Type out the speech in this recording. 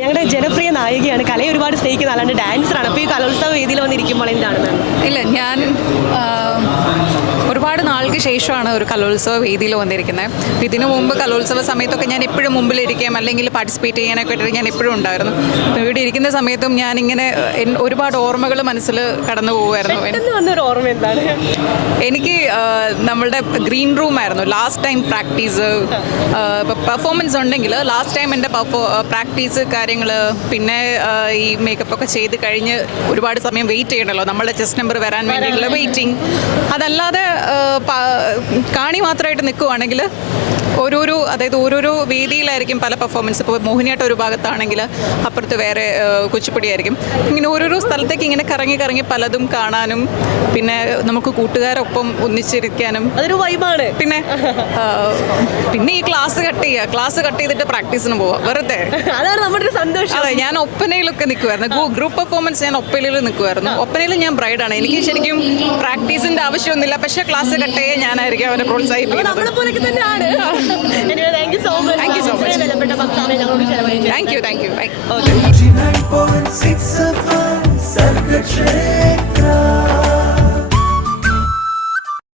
ഞങ്ങളുടെ ജനപ്രിയ നായികയാണ്, കലയെ ഒരുപാട് സ്നേഹിക്കുന്ന ആളാണ്, ഡാൻസറാണ്. അപ്പോൾ ഈ കലോത്സവ വേദിയിൽ വന്നിരിക്കുമ്പോൾ എന്താണ് മാം? ഇല്ല, ഞാൻ ഒരുപാട് നാൾക്ക് ശേഷമാണ് ഒരു കലോത്സവ വേദിയിൽ വന്നിരിക്കുന്നത്. അപ്പോൾ ഇതിനു മുമ്പ് കലോത്സവ സമയത്തൊക്കെ ഞാൻ എപ്പോഴും മുമ്പിലിരിക്കുകയും അല്ലെങ്കിൽ പാർട്ടിസിപ്പേറ്റ് ചെയ്യാനൊക്കെ ആയിട്ട് ഞാൻ എപ്പോഴും ഉണ്ടായിരുന്നു. അപ്പോൾ ഇവിടെ ഇരിക്കുന്ന സമയത്തും ഞാനിങ്ങനെ ഒരുപാട് ഓർമ്മകൾ മനസ്സിൽ കടന്നു പോകുമായിരുന്നു. വന്നൊരു ഓർമ്മ എന്താണ്? എനിക്ക് നമ്മളുടെ ഗ്രീൻ റൂം ആയിരുന്നു ലാസ്റ്റ് ടൈം പ്രാക്ടീസ്. ഇപ്പോൾ പെർഫോമൻസ് ഉണ്ടെങ്കിൽ ലാസ്റ്റ് ടൈം എൻ്റെ പ്രാക്ടീസ് കാര്യങ്ങൾ, പിന്നെ ഈ മേക്കപ്പൊക്കെ ചെയ്ത് കഴിഞ്ഞ് ഒരുപാട് സമയം വെയിറ്റ് ചെയ്യണമല്ലോ നമ്മളുടെ ചെസ്റ്റ് നമ്പർ വരാൻ വേണ്ടിയിട്ടുള്ള വെയിറ്റിംഗ്. അതല്ലാതെ കാണി മാത്രമായിട്ട് നിൽക്കുവാണെങ്കിൽ ഓരോരോ വേദിയിലായിരിക്കും പല പെർഫോമൻസ്. ഇപ്പോൾ മോഹിനിയാട്ടം ഒരു ഭാഗത്താണെങ്കിൽ അപ്പുറത്ത് വേറെ കുച്ചിപ്പുടിയായിരിക്കും. ഇങ്ങനെ ഓരോരോ സ്ഥലത്തേക്ക് ഇങ്ങനെ കറങ്ങി പലതും കാണാനും പിന്നെ നമുക്ക് കൂട്ടുകാരൊപ്പം ഒന്നിച്ചിരിക്കാനും അതൊരു വൈബാണ്. പിന്നെ ഈ ക്ലാസ് കട്ട് ചെയ്തിട്ട് പ്രാക്ടീസിന് പോവാം വെറുതെ. അതാണ് നമ്മുടെ ഒരു സന്തോഷം. അതെ, ഞാൻ ഒപ്പനയിലൊക്കെ നിൽക്കുമായിരുന്നു. ഗ്രൂപ്പ് പെർഫോമൻസ് ഞാൻ ഒപ്പനയിൽ നിൽക്കുമായിരുന്നു. ഒപ്പനയിൽ ഞാൻ ബ്രൈഡാണ്. എനിക്ക് ശരിക്കും പ്രാക്ടീസിൻ്റെ ആവശ്യമൊന്നുമില്ല, പക്ഷേ ക്ലാസ് കട്ടയെ ഞാനായിരിക്കും അവരെ പ്രോത്സാഹിപ്പിക്കുന്നത്. Thank you so much. Thank you so much. വിലപ്പെട്ട 10 സമയം ഞങ്ങളോട് ചെലവഴിച്ചു. Thank you. Bye.